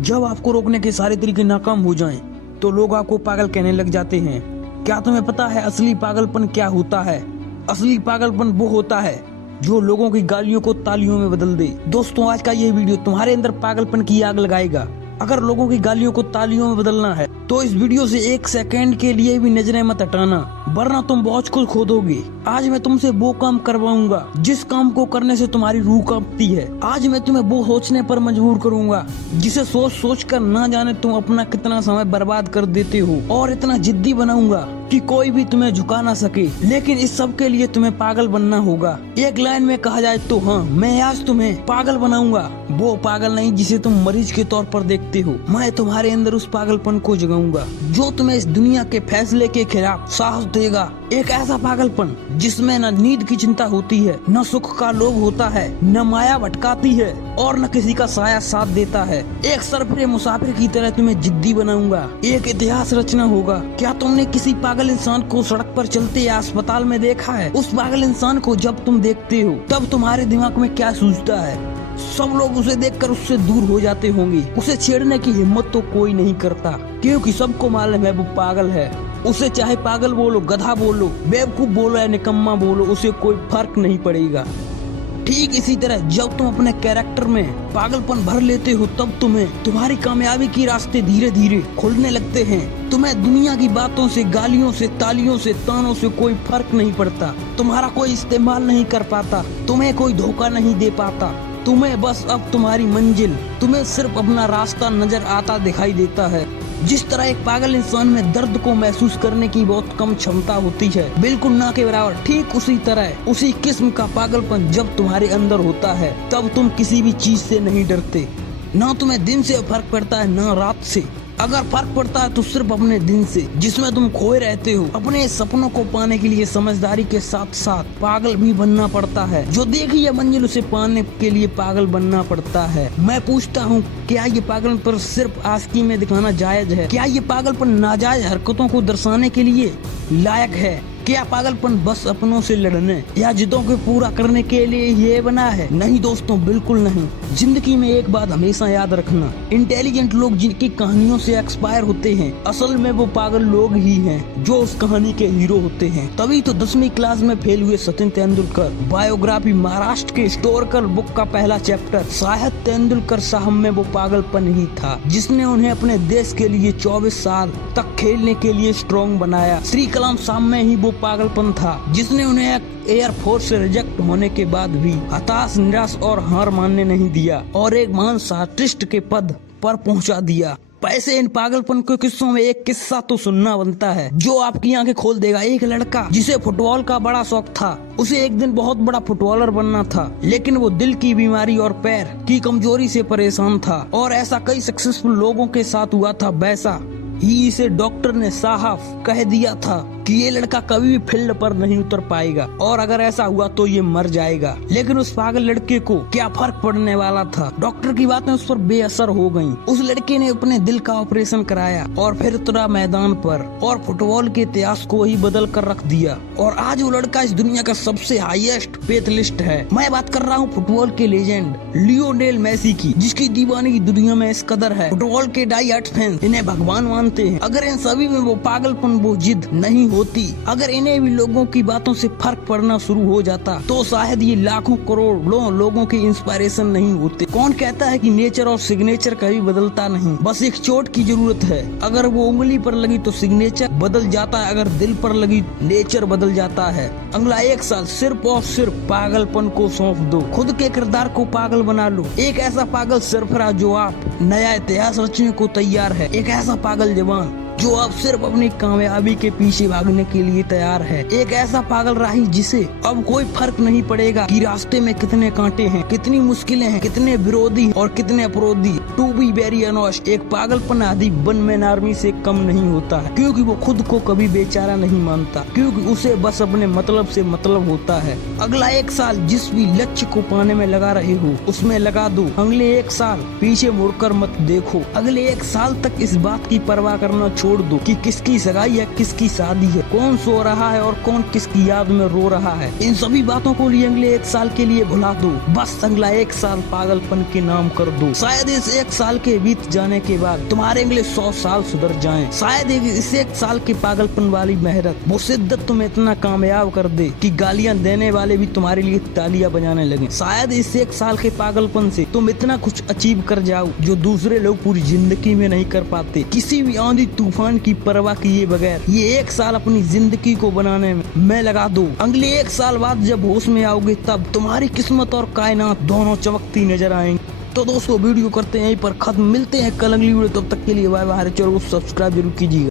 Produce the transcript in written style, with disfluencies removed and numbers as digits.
जब आपको रोकने के सारे तरीके नाकाम हो जाएं, तो लोग आपको पागल कहने लग जाते हैं। क्या तुम्हें पता है असली पागलपन क्या होता है? असली पागलपन वो होता है जो लोगों की गालियों को तालियों में बदल दे। दोस्तों, आज का ये वीडियो तुम्हारे अंदर पागलपन की आग लगाएगा। अगर लोगों की गालियों को तालियों में बदलना है तो इस वीडियो से एक सेकंड के लिए भी नजरें मत हटाना, वरना तुम बहुत कुछ खो दोगे। आज मैं तुमसे वो काम करवाऊंगा जिस काम को करने से तुम्हारी रूह कांपती है। आज मैं तुम्हें वो सोचने पर मजबूर करूंगा जिसे सोच सोच कर ना जाने तुम अपना कितना समय बर्बाद कर देते हो, और इतना जिद्दी बनाऊंगा कि कोई भी तुम्हें झुका ना सके। लेकिन इस सब के लिए तुम्हें पागल बनना होगा। एक लाइन में कहा जाए तो हाँ, मैं आज तुम्हें पागल बनाऊंगा। वो पागल नहीं जिसे तुम मरीज के तौर पर देखते हो। मैं तुम्हारे अंदर उस पागलपन को जगाऊंगा जो तुम्हें इस दुनिया के फैसले के खिलाफ साहस देगा। एक ऐसा पागलपन जिसमें न नींद की चिंता होती है, न सुख का लोभ होता है, न माया भटकाती है और न किसी का साया साथ देता है। एक सरफरे मुसाफिर की तरह तुम्हें जिद्दी बनाऊंगा। एक इतिहास रचना होगा। क्या तुमने किसी पागल इंसान को सड़क पर चलते या अस्पताल में देखा है? उस पागल इंसान को जब तुम देखते हो तब तुम्हारे दिमाग में क्या सूझता है? सब लोग उसे देखकर उससे दूर हो जाते होंगे। उसे छेड़ने की हिम्मत तो कोई नहीं करता, क्योंकि सबको मालूम है वो पागल है। उसे चाहे पागल बोलो, गधा बोलो, बेवकूफ बोलो या निकम्मा बोलो, उसे कोई फर्क नहीं पड़ेगा। ठीक इसी तरह जब तुम अपने कैरेक्टर में पागलपन भर लेते हो तब तुम्हें तुम्हारी कामयाबी के रास्ते धीरे धीरे खुलने लगते हैं। तुम्हें दुनिया की बातों से, गालियों से, तालियों से, तानों से कोई फर्क नहीं पड़ता। तुम्हारा कोई इस्तेमाल नहीं कर पाता, तुम्हें कोई धोखा नहीं दे पाता। तुम्हें बस अब तुम्हारी मंजिल, तुम्हें सिर्फ अपना रास्ता नजर आता दिखाई देता है। जिस तरह एक पागल इंसान में दर्द को महसूस करने की बहुत कम क्षमता होती है, बिल्कुल ना के बराबर, ठीक उसी तरह उसी किस्म का पागलपन जब तुम्हारे अंदर होता है तब तुम किसी भी चीज से नहीं डरते। ना तुम्हें दिन से फर्क पड़ता है ना रात से। अगर फर्क पड़ता है तो सिर्फ अपने दिन से, जिसमें तुम खोए रहते हो। अपने सपनों को पाने के लिए समझदारी के साथ साथ पागल भी बनना पड़ता है। जो देखी है मंजिल उसे पाने के लिए पागल बनना पड़ता है। मैं पूछता हूँ, क्या ये पागलपन सिर्फ आशिकी में दिखाना जायज है? क्या ये पागलपन नाजायज हरकतों को दर्शाने के लिए लायक है? क्या पागलपन बस अपनों से लड़ने या जिद्दों को पूरा करने के लिए ये बना है? नहीं दोस्तों, बिल्कुल नहीं। जिंदगी में एक बात हमेशा याद रखना, इंटेलिजेंट लोग जिनकी कहानियों से एक्सपायर होते हैं असल में वो पागल लोग ही हैं जो उस कहानी के हीरो होते हैं। तभी तो 10वीं क्लास में फेल हुए सचिन तेंदुलकर बायोग्राफी महाराष्ट्र के हिस्टोरिकल बुक का पहला चैप्टर शायद तेंदुलकर साहब में वो पागलपन ही था जिसने उन्हें अपने देश के लिए 24 साल तक खेलने के लिए स्ट्रॉन्ग बनाया। श्री कलाम साहब में ही वो पागलपन था जिसने उन्हें एयरफोर्स से रिजेक्ट होने के बाद भी हताश, निराश और हार मानने नहीं दिया और एक महान साइंटिस्ट के पद पर पहुंचा दिया। पैसे इन पागलपन के किस्सों में एक किस्सा तो सुनना बनता है जो आपकी आंखें खोल देगा। एक लड़का जिसे फुटबॉल का बड़ा शौक था, उसे एक दिन बहुत बड़ा फुटबॉलर बनना था, लेकिन वो दिल की बीमारी और पैर की कमजोरी से परेशान था। और ऐसा कई सक्सेसफुल लोगों के साथ हुआ था। वैसा ही इसे डॉक्टर ने साफ कह दिया था कि ये लड़का कभी भी फील्ड पर नहीं उतर पाएगा और अगर ऐसा हुआ तो ये मर जाएगा। लेकिन उस पागल लड़के को क्या फर्क पड़ने वाला था? डॉक्टर की बातें उस पर बेअसर हो गईं। उस लड़के ने अपने दिल का ऑपरेशन कराया और फिर उतरा मैदान पर और फुटबॉल के इतिहास को ही बदल कर रख दिया। और आज वो लड़का इस दुनिया का सबसे हाईएस्ट पेथलिस्ट है। मैं बात कर रहा हूँ फुटबॉल के लेजेंड लियोनेल मेसी की, जिसकी दीवानी दुनिया में इस कदर है। फुटबॉल के डाई हार्ड फैंस इन्हें भगवान मानते हैं। अगर इन सभी में वो पागलपन, वो जिद नहीं होती, अगर इन्हें भी लोगों की बातों से फर्क पड़ना शुरू हो जाता तो शायद ये लाखों करोड़ों लोगों के इंस्पिरेशन नहीं होते। कौन कहता है कि नेचर और सिग्नेचर कभी बदलता नहीं? बस एक चोट की जरूरत है। अगर वो उंगली पर लगी तो सिग्नेचर बदल जाता है, अगर दिल पर लगी नेचर बदल जाता है। अगला 1 साल सिर्फ और सिर्फ पागलपन को सौंप दो। खुद के किरदार को पागल बना लो। एक ऐसा पागल सरफरा जो आप नया इतिहास रचने को तैयार है। एक ऐसा पागल जवान जो अब सिर्फ अपनी कामयाबी के पीछे भागने के लिए तैयार है। एक ऐसा पागल राही जिसे अब कोई फर्क नहीं पड़ेगा कि रास्ते में कितने कांटे हैं, कितनी मुश्किलें हैं, कितने विरोधी और कितने अपरोधी। टू बी वेरी ऑनेस्ट, एक पागलपन आदि वन मैन आर्मी से कम नहीं होता है, क्योंकि वो खुद को कभी बेचारा नहीं मानता, क्योंकि उसे बस अपने मतलब से मतलब होता है। अगला 1 साल जिस भी लक्ष्य को पाने में लगा रहे हो उसमें लगा दो। अगले 1 साल पीछे मुड़कर मत देखो। अगले 1 साल तक इस बात की परवाह करना छोड़ दो कि किसकी सगाई है, किसकी शादी है, कौन सो रहा है और कौन किसकी याद में रो रहा है। इन सभी बातों को लिए अगले 1 साल के लिए भुला दो। बस अगला 1 साल पागलपन के नाम कर दो। शायद इस 1 साल के बीत जाने के बाद तुम्हारे अगले 100 साल सुधर जाएं। शायद इस 1 साल के पागलपन वाली मेहनत वो शिद्दत तुम्हें इतना कामयाब कर दे कि गालियां देने वाले भी तुम्हारे लिए तालियां बजाने लगे। शायद इस 1 साल के पागलपन से तुम इतना कुछ अचीव कर जाओ जो दूसरे लोग पूरी जिंदगी में नहीं कर पाते। किसी भी आंधी तूफान की परवाह किए बगैर ये 1 साल अपनी जिंदगी को बनाने में लगा दो। अगले 1 साल बाद जब होश में आओगे तब तुम्हारी किस्मत और कायनात दोनों चमकती नजर आएंगी। तो दोस्तों वीडियो करते हैं यहीं पर खत्म। मिलते हैं कल अगली वीडियो, तब तक के लिए बाय बाय। हमारे चैनल को सब्सक्राइब जरूर कीजिएगा।